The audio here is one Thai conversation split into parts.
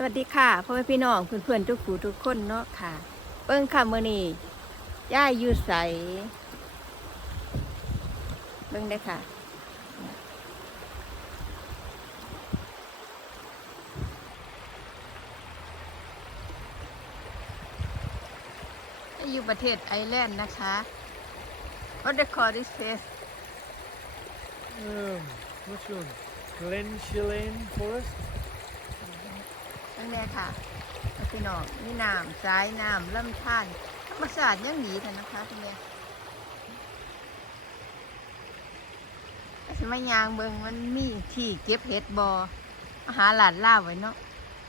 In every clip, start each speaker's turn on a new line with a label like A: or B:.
A: สวัสดีค่ะพ่อแม่พี่น้องเพื่อนๆทุกผู้ทุกคนเนาะค่ะเปิ้งค่ะมื่อนี้ย่ายอยู่ใสเบิ้งได้ค่ะอยู่ประเทศไอร์แลนด์นะคะ What they call this place
B: Um, which one? Glenshillen Forest?
A: นั่นแหละค่ะพี่น้องนี่น้ำสายน้ำลำธารธรรมชาติยังหนีกันนะคะพี่แม่สมัยยางเบิงมันมีที่เก็บเห็ดบออาหาหลานล่าไว้เนาะ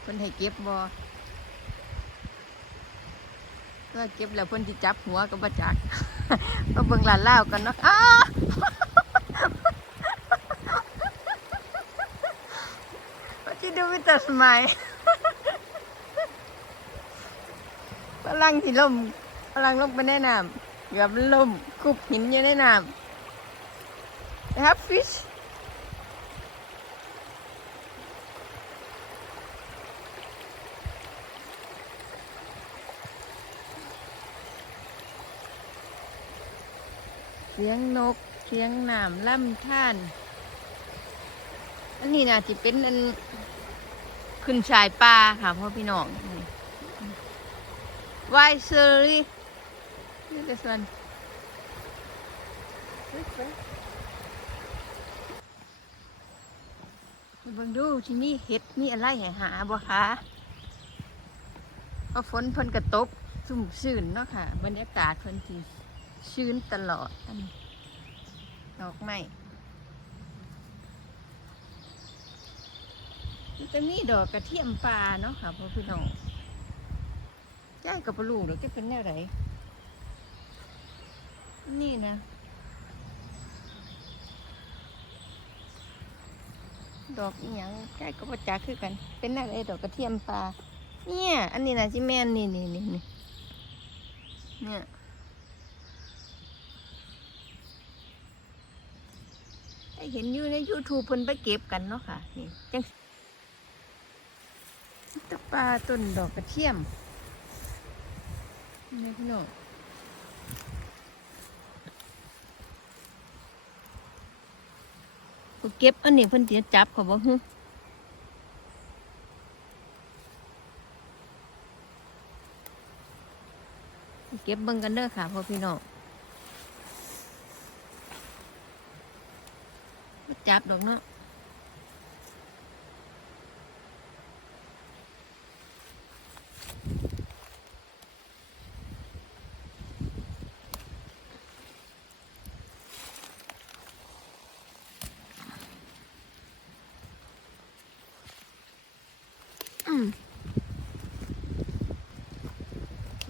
A: เพิ่นให้เก็บบอก็เก็บแล้วเพิ่นสิจับหัวก็บ่จักก็เบิ่งหลานล่ากันเนาะอ้า What you do with the smile พลังที่ล่มพลังลงไปในน้ำเกือบล่มคุบหินอยู่ในน้ำ They have fish เสียงนกเสียงน้ำล่ำท่าน อันนี้นะจะเป็นอันขึ้นชายป่าค่ะพ่อพี่น้อง ไวเซอรี่นี่ก็ส่วนเบิ่งดูที่นี่เห็ดมีอะไรให้หาบ่คะเพราะฝนเพิ่นกระตกสุ่มชื่นเนาะค่ะ บรรยากาศเพิ่นทีชื้นตลอดอันดอกไม้มันจะมีดอกกระเทียมปลาเนาะค่ะพ่อพี่น้อง ย่างกับปลูกเดี๋ยวจะเป็นแนวไหนนี่นะ ดอกอย่างใกล้ก็ประจักคือกัน เป็นแนวไหนดอกกระเทียมปลาเนี่ย อันนี้นะจิแมนนี่นี่นี่นี่เนี่ยให้เห็นอยู่ใน YouTube เพิ่นไปเก็บกันเนาะค่ะ นี่จังตะปลาต้นดอกกระเทียม นี่พี่น้องก็เก็บอันนี้เพิ่นเดี๋ยจับเขาบ่ฮึเก็บเบิ่งกันเด้อค่ะพ่อพี่น้องจับดอกเนาะ อืม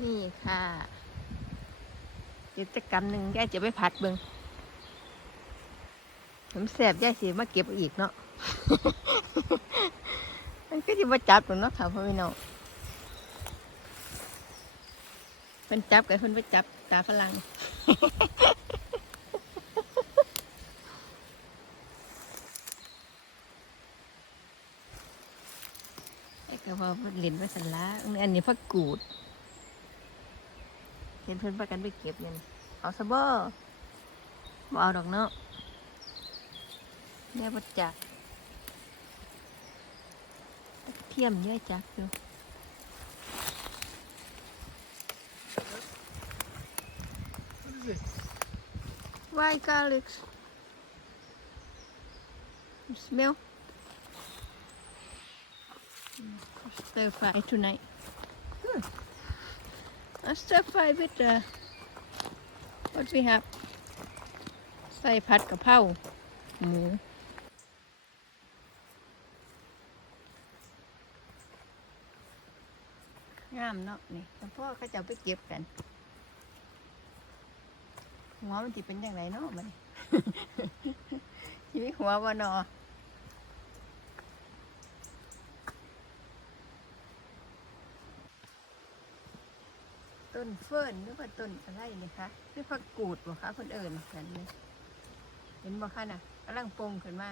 A: นี่ค่ะกิจกรรมหนึ่งแยายจะไปผัดเบิงผมแสบแยายสิมาเก็บอีกเนาะ มันก็จะมาจับหนูเนาะค่ะพ่อพี่น้องเพิ่นจับกับเพิ่นไปจับตาฝรั่งไอ้ก็พอเพิ่นเล่นไว้สันละอันนี้พักกูด ห็นเพิ่อนประกันไปเก็บเงินเอาซะบ่บ่เอาดอกเนาะแม่บ่จักเทียมเยอะจักอยู่
B: What is it?
A: Why garlic smell stir fry tonight Hmm. A stir fry with uh, what we have ใส่ผัดกะเพราหมูงามเนาะนี่พาะเขาจะไปเก็บกันหัวมันจะเป็นอย่างไรเนาะมันชีวิตหัววานอ้นเฟิร์นหรือว่าต้นอะไรนี่คะหรือผักกูดบ่คะคนเอิญห็นไหมเห็นบ่คะน่ะกำลังปงขึ้นมา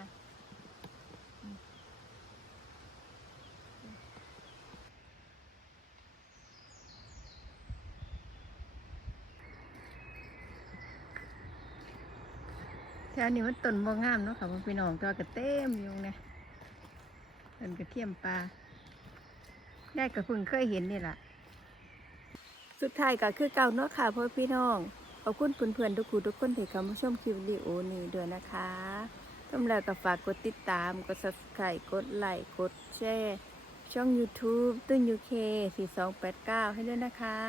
A: แถวนี้มันต้นบ่งามเนาะค่ะพี่น้องตัวกระเต็มอยู่นะต้นกระเทียมปลาได้กระพึ่งเคยเห็นนี่แหละ สุดท้ายก็คือเก่าเนาะค่ะพ่อพี่น้องขอบคุณเพื่อนๆทุกคนทุกคนที่เข้ามาชมคลิปวิดีโอนี้ด้วยนะคะสำแล้วก็ฝากกดติดตามกด subscribe กดไลค์กดแชร์ช่อง YouTube ตุ้น UK 4289 ให้ด้วยนะคะ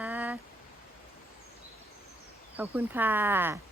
A: ขอบคุณค่ะ